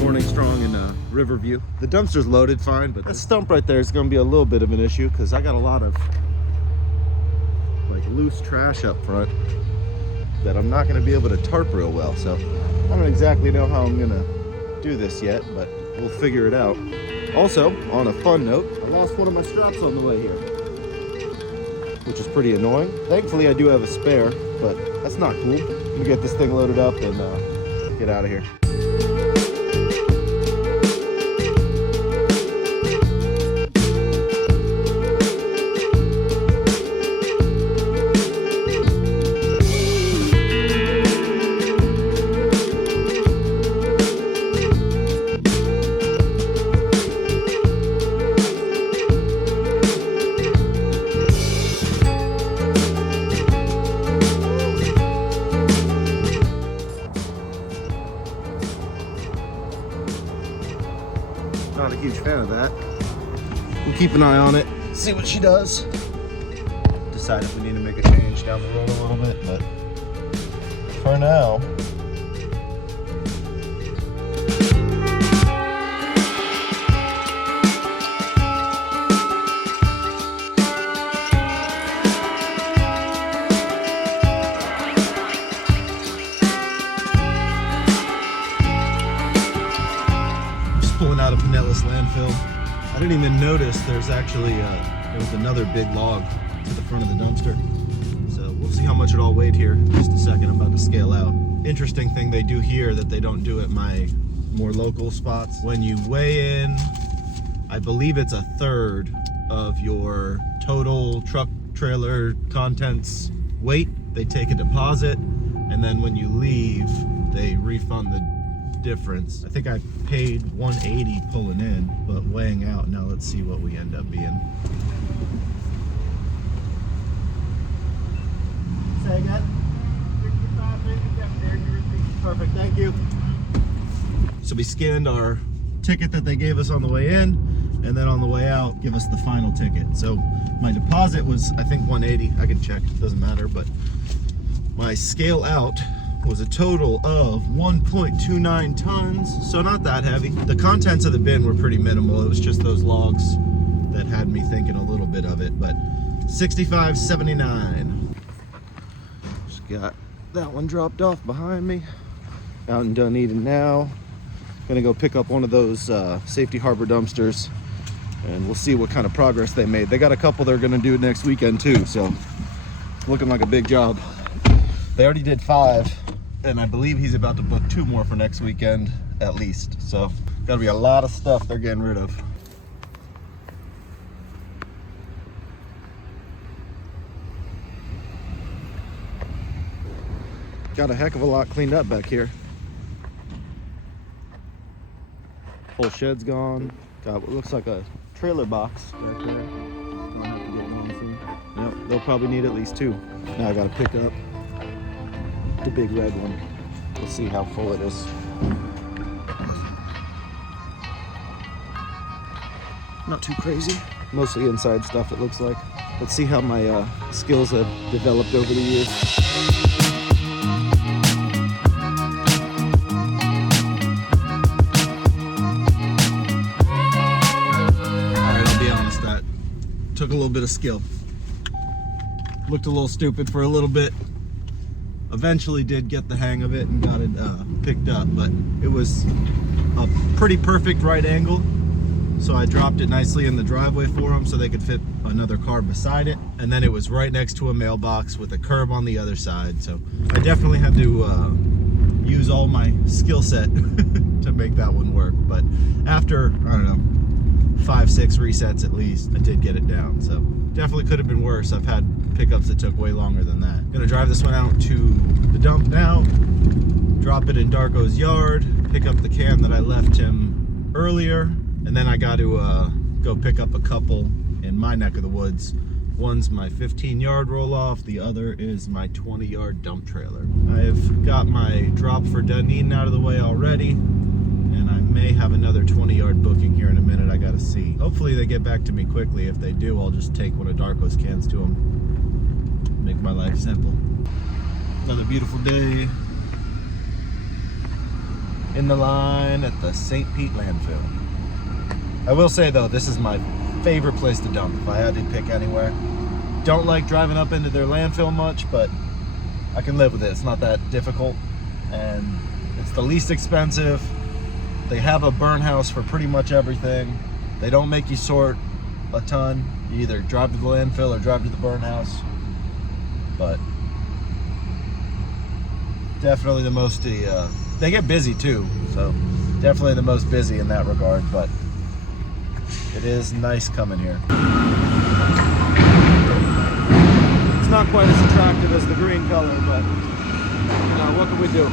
morning strong in Riverview. The dumpster's loaded fine, but that stump right there is going to be a little bit of an issue because I got a lot of like loose trash up front that I'm not going to be able to tarp real well. So I don't exactly know how I'm going to do this yet, but we'll figure it out. Also, on a fun note, I lost one of my straps on the way here, which is pretty annoying. Thankfully, I do have a spare, but that's not cool. I'm going to get this thing loaded up and get out of here. Not a huge fan of that. We'll keep an eye on it, see what she does. Decide if we need to make a change down the road a little bit, but for now. Pulling out of Landfill. I didn't even notice there's actually there was another big log to the front of the dumpster. So we'll see how much it all weighed here in just a second. I'm about to scale out. Interesting thing they do here that they don't do at my more local spots. When you weigh in, I believe it's a third of your total truck trailer contents weight. They take a deposit, and then when you leave, they refund the difference. I think I paid $180 pulling in, but weighing out, now let's see what we end up being. Say again? 65, perfect, thank you. So we scanned our ticket that they gave us on the way in, and then on the way out, give us the final ticket. So my deposit was, I think, $180. I can check, it doesn't matter, but my scale out was a total of 1.29 tons, so not that heavy. The contents of the bin were pretty minimal. It was just those logs that had me thinking a little bit of it, but $65.79. Just got that one dropped off behind me. Out in Dunedin now. Gonna go pick up one of those safety harbor dumpsters, and we'll see what kind of progress they made. They got a couple they're gonna do next weekend too, so it's looking like a big job. They already did 5, and I believe he's about to book 2 more for next weekend at least. So gotta be a lot of stuff they're getting rid of. Got a heck of a lot cleaned up back here. Whole shed's gone. Got what looks like a trailer box right there. Gonna have to get one soon. Yep, they'll probably need at least 2. Now I gotta pick up the big red one. We'll see how full it is. Not too crazy. Mostly inside stuff, it looks like. Let's see how my skills have developed over the years. Alright, I'll be honest, that took a little bit of skill. Looked a little stupid for a little bit. Eventually did get the hang of it and got it picked up, but it was a pretty perfect right angle, so I dropped it nicely in the driveway for them so they could fit another car beside it, and then it was right next to a mailbox with a curb on the other side, so I definitely had to use all my skill set to make that one work. But after, I don't know, 5-6 resets at least, I did get it down. So definitely could have been worse. I've had pickups that took way longer than that. Gonna drive this one out to the dump now, drop it in Darko's yard, pick up the can that I left him earlier, and then I got to go pick up a couple in my neck of the woods. One's my 15-yard roll-off, the other is my 20-yard dump trailer. I've got my drop for Dunedin out of the way already, and I may have another 20-yard booking here in a minute. I gotta see. Hopefully they get back to me quickly. If they do, I'll just take one of Darko's cans to them. Make my life simple. Another beautiful day. in the line at the St. Pete landfill. I will say though, this is my favorite place to dump if I had to pick anywhere. Don't like driving up into their landfill much, but I can live with it. It's not that difficult, and it's the least expensive. They have a burn house for pretty much everything. They don't make you sort a ton. You either drive to the landfill or drive to the burn house. But definitely the most, they get busy too, so definitely the most busy in that regard, but it is nice coming here. It's not quite as attractive as the green color, but you know, what can we do?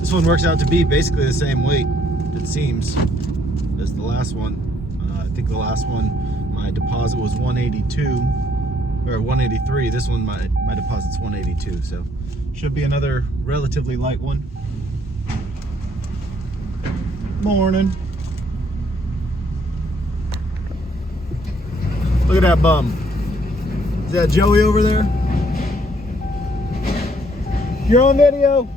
This one works out to be basically the same weight, it seems, as the last one. I think the last one, my deposit was 182 or 183. This one, my deposit's 182, so should be another relatively light one. Morning. Look at that bum. Is that Joey over there? You're on video.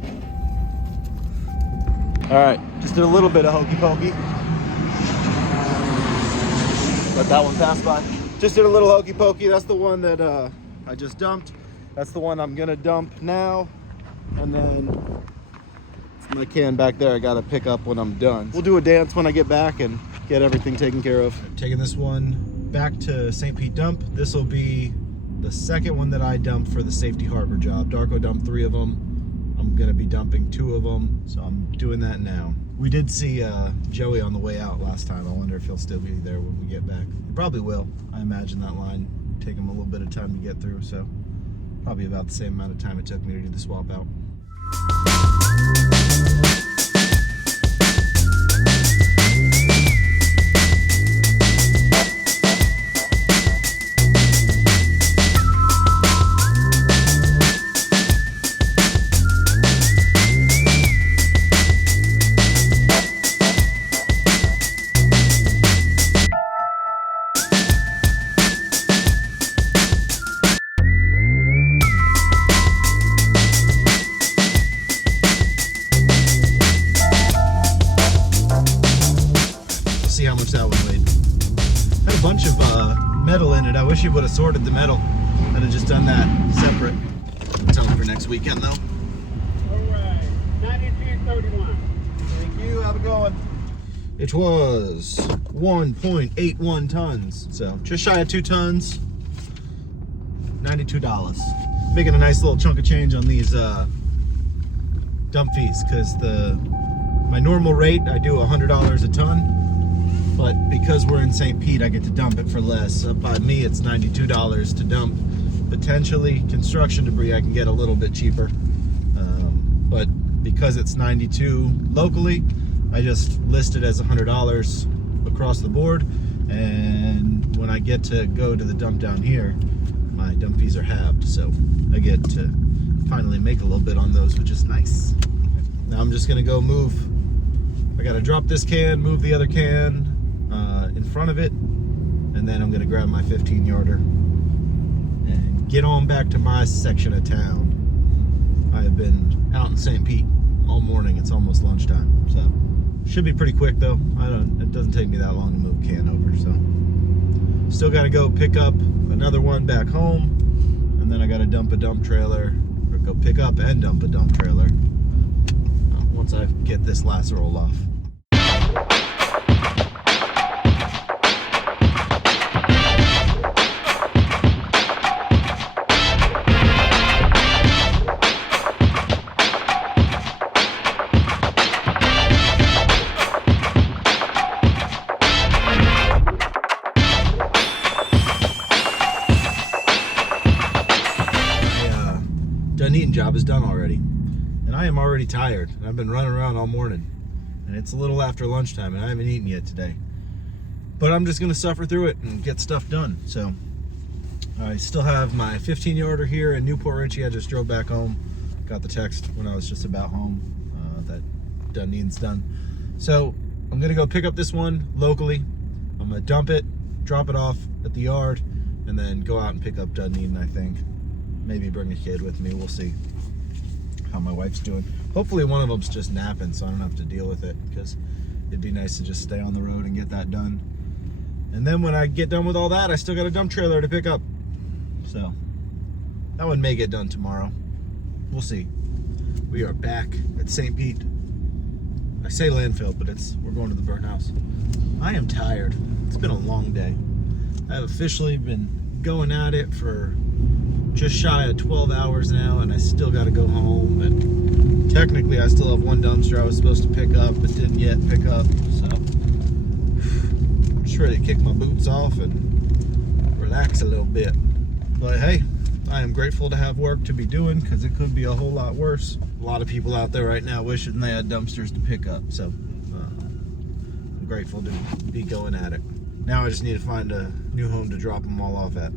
All right, just did a little bit of hokey pokey. Let that one pass by. Just did a little hokey pokey. That's the one that I just dumped. That's the one I'm gonna dump now. And then my can back there I gotta pick up when I'm done. We'll do a dance when I get back and get everything taken care of. I'm taking this one back to St. Pete dump. This will be the second one that I dumped for the Safety Harbor job. Darko dumped 3 of them. I'm gonna be dumping 2 of them, so I'm doing that now. We did see Joey on the way out last time. I wonder if he'll still be there when we get back. He probably will. I imagine that line take him a little bit of time to get through, so probably about the same amount of time it took me to do the swap out. See how much that one weighed. Had a bunch of metal in it. I wish he would have sorted the metal. I'd have just done that separate. Tell him for next weekend though. Alright, 92.31. Thank you, have a good one. It was 1.81 tons. So just shy of 2 tons. $92. Making a nice little chunk of change on these dump fees, because my normal rate I do $100 a ton. But because we're in St. Pete, I get to dump it for less. By me, it's $92 to dump. Potentially, construction debris I can get a little bit cheaper. But because it's $92 locally, I just list it as $100 across the board. And when I get to go to the dump down here, my dump fees are halved. So I get to finally make a little bit on those, which is nice. Now I'm just gonna go move. I gotta drop this can, move the other can in front of it, and then I'm gonna grab my 15-yarder and get on back to my section of town. I have been out in St. Pete all morning. It's almost lunchtime, so should be pretty quick though. It doesn't take me that long to move a can over, so still gotta go pick up another one back home, and then I gotta dump a dump trailer, or go pick up and dump a dump trailer once I get this last roll off. Eating job is done already, and I am already tired. I've been running around all morning, and it's a little after lunchtime, and I haven't eaten yet today, but I'm just gonna suffer through it and get stuff done. So I still have my 15-yarder here in Newport Richey. I just drove back home got the text when I was just about home that Dunedin's done. So I'm gonna go pick up this one locally. I'm gonna dump it, drop it off at the yard, and then go out and pick up Dunedin, I think. Maybe bring a kid with me, we'll see how my wife's doing. Hopefully one of them's just napping so I don't have to deal with it, because it'd be nice to just stay on the road and get that done. And then when I get done with all that, I still got a dump trailer to pick up. So that one may get done tomorrow. We'll see. We are back at St. Pete. I say landfill, but we're going to the burn house. I am tired. It's been a long day. I have officially been going at it for just shy of 12 hours now, and I still got to go home. And technically, I still have one dumpster I was supposed to pick up, but didn't yet pick up. So I'm just ready to kick my boots off and relax a little bit. But hey, I am grateful to have work to be doing, because it could be a whole lot worse. A lot of people out there right now wishing they had dumpsters to pick up. So I'm grateful to be going at it. Now I just need to find a new home to drop them all off at.